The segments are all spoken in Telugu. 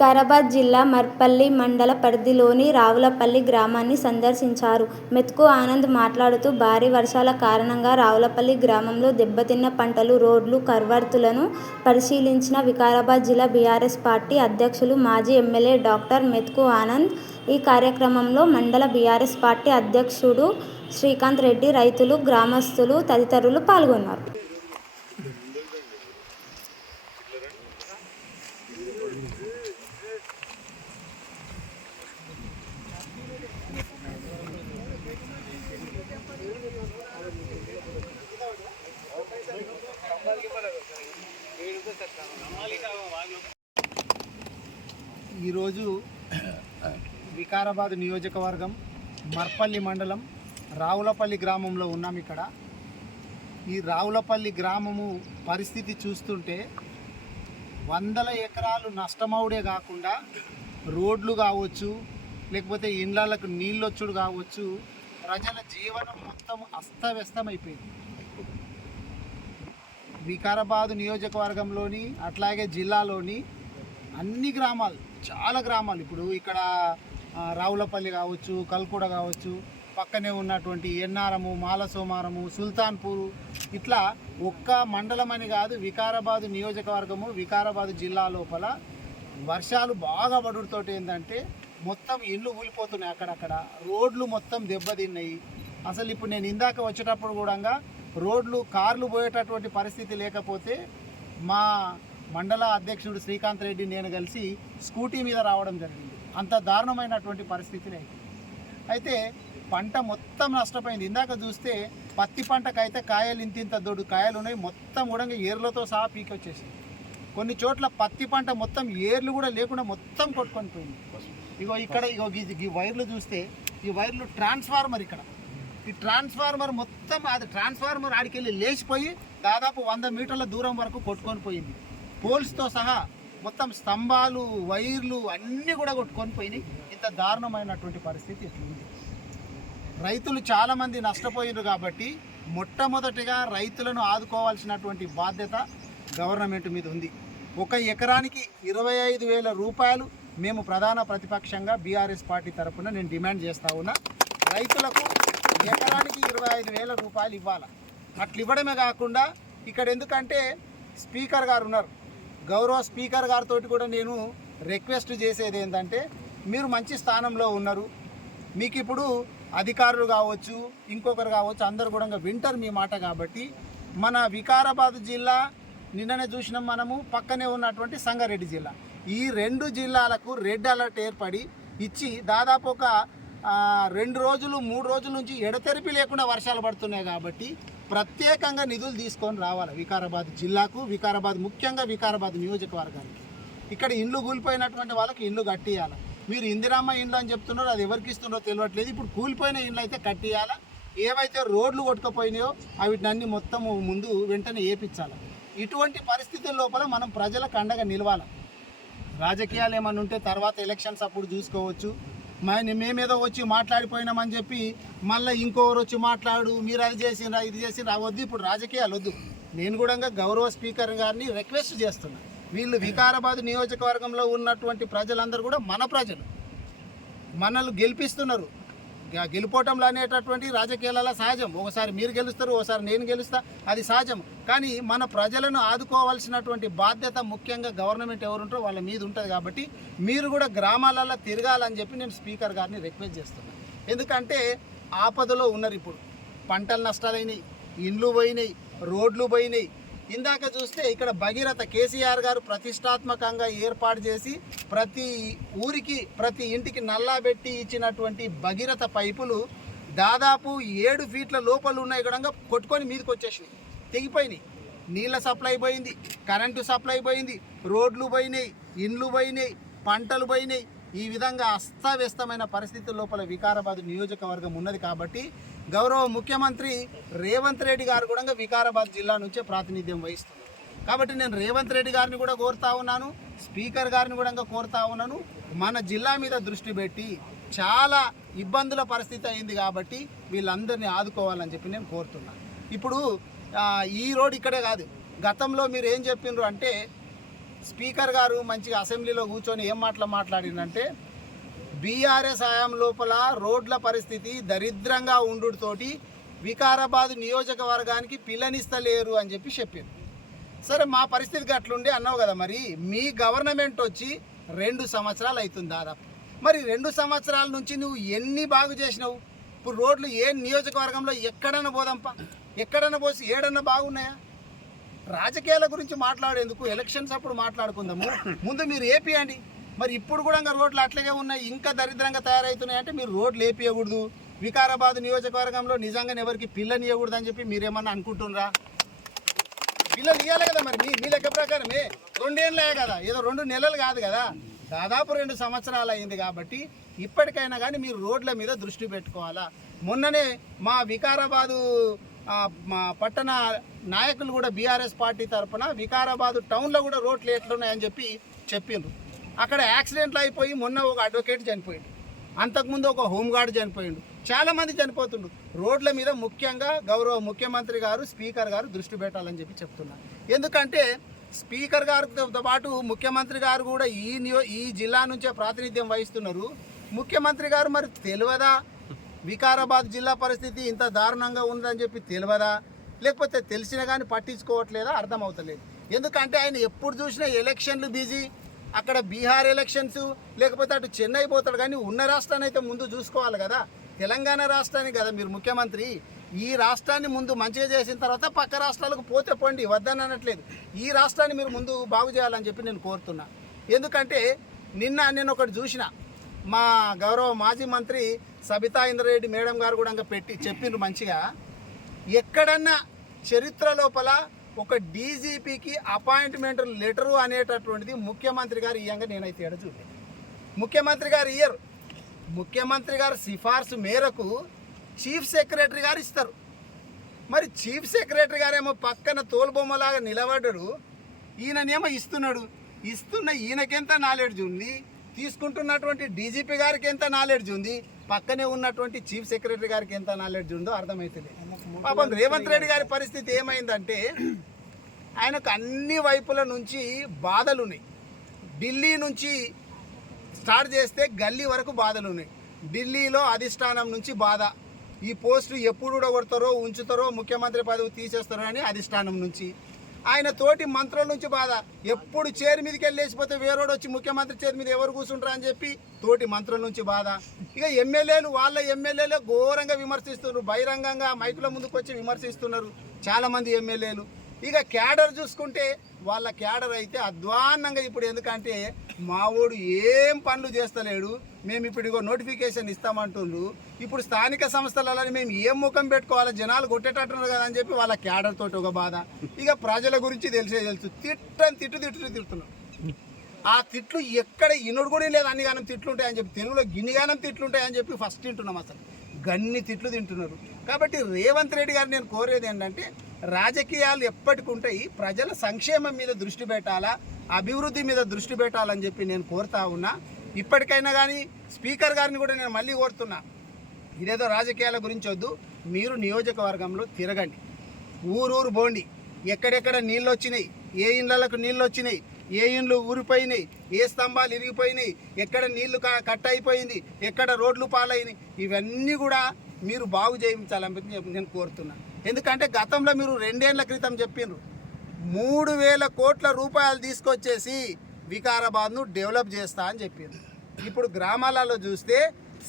వికారాబాద్ జిల్లా మర్పల్లి మండల పరిధిలోని రావులపల్లి గ్రామాన్ని సందర్శించారు. మెతుకు ఆనంద్ మాట్లాడుతూ భారీ వర్షాల కారణంగా రావులపల్లి గ్రామంలో దెబ్బతిన్న పంటలు, రోడ్లు, కర్వర్తులను పరిశీలించిన వికారాబాద్ జిల్లా బీఆర్ఎస్ పార్టీ అధ్యక్షులు, మాజీ ఎమ్మెల్యే డాక్టర్ మెతుకు ఆనంద్. ఈ కార్యక్రమంలో మండల బీఆర్ఎస్ పార్టీ అధ్యక్షుడు శ్రీకాంత్ రెడ్డి, రైతులు, గ్రామస్తులు తదితరులు పాల్గొన్నారు. ఈరోజు వికారాబాద్ నియోజకవర్గం మర్పల్లి మండలం రావులపల్లి గ్రామంలో ఉన్నాం ఇక్కడ. ఈ రావులపల్లి గ్రామము పరిస్థితి చూస్తుంటే వందల ఎకరాలు నష్టమవుడే కాకుండా రోడ్లు కావచ్చు లేకపోతే ఇండ్లకు నీళ్ళొచ్చుడు కావచ్చు ప్రజల జీవనం మొత్తం అస్తవ్యస్తమైపోయింది. వికారాబాద్ నియోజకవర్గంలోని అట్లాగే జిల్లాలోని అన్ని గ్రామాలు చాలా గ్రామాలు. ఇప్పుడు ఇక్కడ రావులపల్లి కావచ్చు కల్కూడ కావచ్చు పక్కనే ఉన్నటువంటి ఎన్నారము మాలసోమారము సుల్తాన్పూరు ఇట్లా ఒక్క మండలం అని కాదు వికారాబాద్ నియోజకవర్గము వికారాబాద్ జిల్లా లోపల వర్షాలు బాగా పడుడుతోటి ఏంటంటే మొత్తం ఇల్లు ఊలిపోతున్నాయి అక్కడక్కడ. రోడ్లు మొత్తం దెబ్బతిన్నాయి. అసలు ఇప్పుడు నేను ఇందాక వచ్చేటప్పుడు కూడా రోడ్లు కార్లు పోయేటటువంటి పరిస్థితి లేకపోతే మా మండల అధ్యక్షుడు శ్రీకాంత్ రెడ్డి నేను కలిసి స్కూటీ మీద రావడం జరిగింది. అంత దారుణమైనటువంటి పరిస్థితిని అయితే పంట మొత్తం నష్టపోయింది. ఇందాక చూస్తే పత్తి పంటకైతే కాయలు ఇంత ఇంత దొడ్డు కాయలు ఉన్నాయి. మొత్తం కూడా ఏర్లతో సహా పీకొచ్చేసింది. కొన్ని చోట్ల పత్తి పంట మొత్తం ఏర్లు కూడా లేకుండా మొత్తం కొట్టుకొని పోయింది. ఇగో ఇక్కడ ఇగో ఈ- ఈ వైర్లు చూస్తే ఈ వైర్లు ట్రాన్స్ఫార్మర్ ఇక్కడ. ఈ ట్రాన్స్ఫార్మర్ మొత్తం అది ట్రాన్స్ఫార్మర్ ఆడికెళ్ళి లేచిపోయి దాదాపు వంద మీటర్ల దూరం వరకు కొట్టుకొని పోయింది. పోల్స్తో సహా మొత్తం స్తంభాలు వైర్లు అన్నీ కూడా కొట్టుకొని పోయినాయి. ఇంత దారుణమైనటువంటి పరిస్థితి ఇట్లుంది రైతులు చాలామంది నష్టపోయారు కాబట్టి మొట్టమొదటిగా రైతులను ఆదుకోవాల్సినటువంటి బాధ్యత గవర్నమెంట్ మీద ఉంది. ఒక ఎకరానికి ఇరవై ఐదు వేల రూపాయలు మేము ప్రధాన ప్రతిపక్షంగా బీఆర్ఎస్ పార్టీ తరఫున నేను డిమాండ్ చేస్తా ఉన్నా. రైతులకు ఎకరానికి ఇరవై ఐదు వేల రూపాయలు ఇవ్వాలి? అట్లా ఇవ్వడమే కాకుండా ఇక్కడ ఎందుకంటే స్పీకర్ గారు ఉన్నారు. గౌరవ స్పీకర్ గారితో కూడా నేను రిక్వెస్ట్ చేసేది ఏంటంటే మీరు మంచి స్థానంలో ఉన్నారు. మీకు ఇప్పుడు అధికారులు కావచ్చు ఇంకొకరు కావచ్చు అందరు కూడా వింటారు మీ మాట కాబట్టి మన వికారాబాద్ జిల్లా నిన్ననే చూసినాం మనము పక్కనే ఉన్నటువంటి సంగారెడ్డి జిల్లా. ఈ రెండు జిల్లాలకు రెడ్ అలర్ట్ ఏర్పడి ఇచ్చి దాదాపు ఒక రెండు రోజులు మూడు రోజుల నుంచి ఎడతెరిపి లేకుండా వర్షాలు పడుతున్నాయి కాబట్టి ప్రత్యేకంగా నిధులు తీసుకొని రావాలి వికారాబాద్ జిల్లాకు వికారాబాద్ ముఖ్యంగా వికారాబాద్ నియోజకవర్గానికి. ఇక్కడ ఇండ్లు కూలిపోయినటువంటి వాళ్ళకి ఇండ్లు కట్టియాలి? మీరు ఇందిరామ్మ ఇండ్లు అని చెప్తున్నారు అది ఎవరికి ఇస్తున్నారో తెలియట్లేదు. ఇప్పుడు కూలిపోయిన ఇండ్లు అయితే కట్టియాలా? ఏవైతే రోడ్లు కొట్టుకుపోయినాయో అన్నిటిని మొత్తం ముందు వెంటనే ఏపించాలి ఇటువంటి పరిస్థితుల లోపల మనం ప్రజలకు అండగా నిలవాలి? రాజకీయాలు ఏమన్నా ఉంటే తర్వాత ఎలక్షన్స్ అప్పుడు చూసుకోవచ్చు. మేమేదో వచ్చి మాట్లాడిపోయినామని చెప్పి మళ్ళీ ఇంకొకరు వచ్చి మాట్లాడు మీరు అది చేసినరా ఇది చేసినరా వద్దు ఇప్పుడు రాజకీయాలు వద్దు. నేను కూడా గౌరవ స్పీకర్ గారిని రిక్వెస్ట్ చేస్తున్నా. వీళ్ళు వికారాబాద్ నియోజకవర్గంలో ఉన్నటువంటి ప్రజలందరూ కూడా మన ప్రజలు. మనల్ని గెలిపిస్తున్నారు. గెలుపోవటంలో అనేటటువంటి రాజకీయాలలో సహజం. ఒకసారి మీరు గెలుస్తారు ఒకసారి నేను గెలుస్తా అది సహజం. కానీ మన ప్రజలను ఆదుకోవాల్సినటువంటి బాధ్యత ముఖ్యంగా గవర్నమెంట్ ఎవరుంటారో వాళ్ళ మీద ఉంటుంది కాబట్టి మీరు కూడా గ్రామాలలో తిరగాలని చెప్పి నేను స్పీకర్ గారిని రిక్వెస్ట్ చేస్తున్నాను ఎందుకంటే ఆపదలో ఉన్నారు ఇప్పుడు పంటలు నష్టాలైనాయి ఇండ్లు పోయినాయి రోడ్లు పోయినాయి ఇందాక చూస్తే ఇక్కడ భగీరథ కేసీఆర్ గారు ప్రతిష్టాత్మకంగా ఏర్పాటు చేసి ప్రతి ఊరికి ప్రతి ఇంటికి నల్లా పెట్టి ఇచ్చినటువంటి భగీరథ పైపులు దాదాపు ఏడు ఫీట్ల లోపల ఉన్నాయి కూడా కొట్టుకొని మీదకి వచ్చేసినాయి. తెగిపోయినాయి. నీళ్ళ సప్లై పోయింది కరెంటు సప్లై పోయింది రోడ్లు పోయినాయి ఇండ్లు పోయినాయి పంటలు పోయినాయి. ఈ విధంగా అస్తవ్యస్తమైన పరిస్థితుల లోపల వికారాబాద్ నియోజకవర్గం ఉన్నది కాబట్టి గౌరవ ముఖ్యమంత్రి రేవంత్ రెడ్డి గారు కూడా వికారాబాద్ జిల్లా నుంచే ప్రాతినిధ్యం వహిస్తున్నారు. కాబట్టి నేను రేవంత్ రెడ్డి గారిని కూడా కోరుతా ఉన్నాను స్పీకర్ గారిని కూడా కోరుతా ఉన్నాను. మన జిల్లా మీద దృష్టి పెట్టి చాలా ఇబ్బందుల పరిస్థితి అయింది కాబట్టి వీళ్ళందరినీ ఆదుకోవాలని చెప్పి నేను కోరుతున్నాను. ఇప్పుడు ఈ రోడ్ ఇక్కడే కాదు. గతంలో మీరు ఏం చెప్పిండ్రు అంటే స్పీకర్ గారు మంచిగా అసెంబ్లీలో కూర్చొని ఏం మాటలు మాట్లాడిందంటే బీఆర్ఎస్ హయాం లోపల రోడ్ల పరిస్థితి దరిద్రంగా ఉండుతోటి వికారాబాద్ నియోజకవర్గానికి పిల్లనిస్తలేరు అని చెప్పి చెప్పారు సరే మా పరిస్థితికి అట్లుండి అన్నావు కదా మరి మీ గవర్నమెంట్ వచ్చి రెండు సంవత్సరాలు అవుతుంది దాదాపు. మరి రెండు సంవత్సరాల నుంచి నువ్వు ఎన్ని బాగు చేసినావు? ఇప్పుడు రోడ్లు ఏ నియోజకవర్గంలో ఎక్కడన్నా పోదాంపా? ఎక్కడన్నా పోసి ఏడన్నా బాగున్నాయా? రాజకీయాల గురించి మాట్లాడేందుకు ఎలక్షన్స్ అప్పుడు మాట్లాడుకుందాము. ముందు మీరు ఏపీయండి. మరి ఇప్పుడు కూడా రోడ్లు అట్లాగే ఉన్నాయి ఇంకా దరిద్రంగా తయారవుతున్నాయి అంటే మీరు రోడ్లు ఏపీయకూడదు. వికారాబాద్ నియోజకవర్గంలో నిజంగా ఎవరికి పిల్లనియకూడదు అని చెప్పి మీరేమన్నా అనుకుంటున్నారా? పిల్లలు ఇవ్వాలి కదా మరి మీ మీ లెక్క ప్రకారమే. రెండేళ్ళే కదా ఏదో రెండు నెలలు కాదు కదా. దాదాపు రెండు సంవత్సరాలు అయింది కాబట్టి ఇప్పటికైనా కానీ మీరు రోడ్ల మీద దృష్టి పెట్టుకోవాలా. మొన్ననే మా వికారాబాదు మా పట్టణ నాయకులు కూడా బీఆర్ఎస్ పార్టీ తరఫున వికారాబాద్ టౌన్లో కూడా రోడ్లు ఎట్లున్నాయని చెప్పి చెప్పిండ్రు. అక్కడ యాక్సిడెంట్లు అయిపోయి మొన్న ఒక అడ్వకేట్ చనిపోయిండు. అంతకుముందు ఒక హోంగార్డ్ చనిపోయిండు. చాలామంది చనిపోతుండ్రు. రోడ్ల మీద ముఖ్యంగా గౌరవ ముఖ్యమంత్రి గారు స్పీకర్ గారు దృష్టి పెట్టాలని చెప్పి చెప్తున్నారు. ఎందుకంటే స్పీకర్ గారితో పాటు ముఖ్యమంత్రి గారు కూడా ఈ నియో ఈ జిల్లా నుంచే ప్రాతినిధ్యం వహిస్తున్నారు. ముఖ్యమంత్రి గారు మరి తెలియదా? వికారాబాద్ జిల్లా పరిస్థితి ఇంత దారుణంగా ఉందని చెప్పి తెలియదా? లేకపోతే తెలిసినా కానీ పట్టించుకోవట్లేదా? అర్థమవుతలేదు. ఎందుకంటే ఆయన ఎప్పుడు చూసినా ఎలక్షన్లు బిజీ. అక్కడ బీహార్ ఎలక్షన్స్ లేకపోతే అటు చెన్నై పోతాడు. కానీ ఉన్న రాష్ట్రాన్ని అయితే ముందు చూసుకోవాలి కదా. తెలంగాణ రాష్ట్రానికి కదా మీరు ముఖ్యమంత్రి. ఈ రాష్ట్రాన్ని ముందు మంచిగా చేసిన తర్వాత పక్క రాష్ట్రాలకు పోతే పోండి వద్దని అనట్లేదు. ఈ రాష్ట్రాన్ని మీరు ముందు బాగు చేయాలని చెప్పి నేను కోరుతున్నా. ఎందుకంటే నిన్న నేను ఒకటి చూసిన. మా గౌరవ మాజీ మంత్రి సబితా ఇంద్రారెడ్డి మేడం గారు కూడా ఇంకా పెట్టి చెప్పిండ్రు మంచిగా. ఎక్కడన్నా చరిత్ర లోపల ఒక డీజీపీకి అపాయింట్మెంట్ లెటరు అనేటటువంటిది ముఖ్యమంత్రి గారు ఇయ్యంగా నేనైతే ఎడ చూడలేదు ముఖ్యమంత్రి గారు ఇయ్యరు. ముఖ్యమంత్రి గారు సిఫార్సు మేరకు చీఫ్ సెక్రటరీ గారు ఇస్తారు. మరి చీఫ్ సెక్రటరీ గారేమో పక్కన తోలుబొమ్మలాగా నిలబడ్డాడు. ఈయననేమో ఇస్తున్నాడు. ఇస్తున్న ఈయనకెంత నాలెడ్జ్ ఉంది? తీసుకుంటున్నటువంటి డీజీపీ గారికి ఎంత నాలెడ్జ్ ఉంది? పక్కనే ఉన్నటువంటి చీఫ్ సెక్రటరీ గారికి ఎంత నాలెడ్జ్ ఉందో అర్థమవుతుంది పాపం రేవంత్ రెడ్డి గారి పరిస్థితి ఏమైందంటే ఆయనకు అన్ని వైపుల నుంచి బాధలు ఉన్నాయి ఢిల్లీ నుంచి స్టార్ట్ చేస్తే గల్లీ వరకు బాధలు ఉన్నాయి ఢిల్లీలో అధిష్టానం నుంచి బాధ. ఈ పోస్టు ఎప్పుడు కూడా కొడతారో ఉంచుతారో ముఖ్యమంత్రి పదవి తీసేస్తారో అని అధిష్టానం నుంచి ఆయన తోటి మంత్రుల నుంచి బాధ. ఎప్పుడు చేరు మీదకి వెళ్ళి లేచిపోతే వేరేవాడు వచ్చి ముఖ్యమంత్రి చేరు మీద ఎవరు కూర్చుంటారా అని చెప్పి తోటి మంత్రుల నుంచి బాధ. ఇక ఎమ్మెల్యేలు వాళ్ళ ఎమ్మెల్యేలే ఘోరంగా విమర్శిస్తున్నారు. బహిరంగంగా మైకుల ముందుకు వచ్చి విమర్శిస్తున్నారు చాలామంది ఎమ్మెల్యేలు. ఇక క్యాడర్ చూసుకుంటే వాళ్ళ క్యాడర్ అయితే అధ్వాన్నంగా ఇప్పుడు ఎందుకంటే మావోడు ఏం పనులు చేస్తలేడు. మేము ఇప్పుడు ఇగో నోటిఫికేషన్ ఇస్తామంటుండ్రు. ఇప్పుడు స్థానిక సంస్థలలో మేము ఏం ముఖం పెట్టుకోవాలి? జనాలు కొట్టేటట్టున్నారు కదా అని చెప్పి వాళ్ళ క్యాడర్ తోటి ఒక బాధ. ఇక ప్రజల గురించి తెలిసే తెలుసు. తిట్టని తిట్టు తిట్టు తిడుతున్నాం. ఆ తిట్లు ఎక్కడ ఇనుడు కూడా లేదు. అన్ని గానం తిట్లు ఉంటాయని చెప్పి తెలుగులో గిన్నిగానం తిట్లు ఉంటాయని చెప్పి ఫస్ట్ తింటున్నాం అసలు. గన్ని తిట్లు తింటున్నారు. కాబట్టి రేవంత్ రెడ్డి గారు నేను కోరేది ఏంటంటే రాజకీయాలు ఎప్పటికి ఉంటాయి. ప్రజల సంక్షేమం మీద దృష్టి పెట్టాలా? అభివృద్ధి మీద దృష్టి పెట్టాలని చెప్పి నేను కోరుతా ఉన్నా. ఇప్పటికైనా కానీ స్పీకర్ గారిని కూడా నేను మళ్ళీ కోరుతున్నా. ఇదేదో రాజకీయాల గురించి వద్దు. మీరు నియోజకవర్గంలో తిరగండి. ఊరూరు బోండి. ఎక్కడెక్కడ నీళ్ళు వచ్చినాయి ఏ ఇండ్లకు నీళ్ళు వచ్చినాయి ఏ ఇండ్లు ఊరిపోయినాయి? ఏ స్తంభాలు ఇరిగిపోయినాయి? ఎక్కడ నీళ్ళు కట్ అయిపోయింది ఎక్కడ రోడ్లు పాలైనాయి? ఇవన్నీ కూడా మీరు బాగు చేయించాలని నేను కోరుతున్నాను ఎందుకంటే గతంలో మీరు రెండేళ్ళ క్రితం చెప్పిండ్రు మూడు వేల కోట్ల రూపాయలు తీసుకొచ్చేసి వికారాబాద్ను డెవలప్ చేస్తా అని చెప్పిండ్రు ఇప్పుడు గ్రామాలలో చూస్తే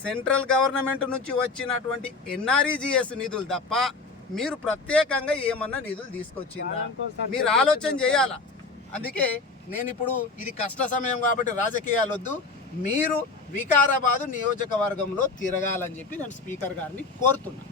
సెంట్రల్ గవర్నమెంట్ నుంచి వచ్చినటువంటి ఎన్ఆర్ఈజిఎస్ నిధులు తప్ప మీరు ప్రత్యేకంగా ఏమన్నా నిధులు తీసుకొచ్చిండ్రా? మీరు ఆలోచన చేయాలా? అందుకే నేను ఇప్పుడు ఇది కష్ట సమయం కాబట్టి రాజకీయాలు వద్దు. మీరు వికారాబాదు నియోజకవర్గంలో తిరగాలని చెప్పి నేను స్పీకర్ గారిని కోరుతున్నా.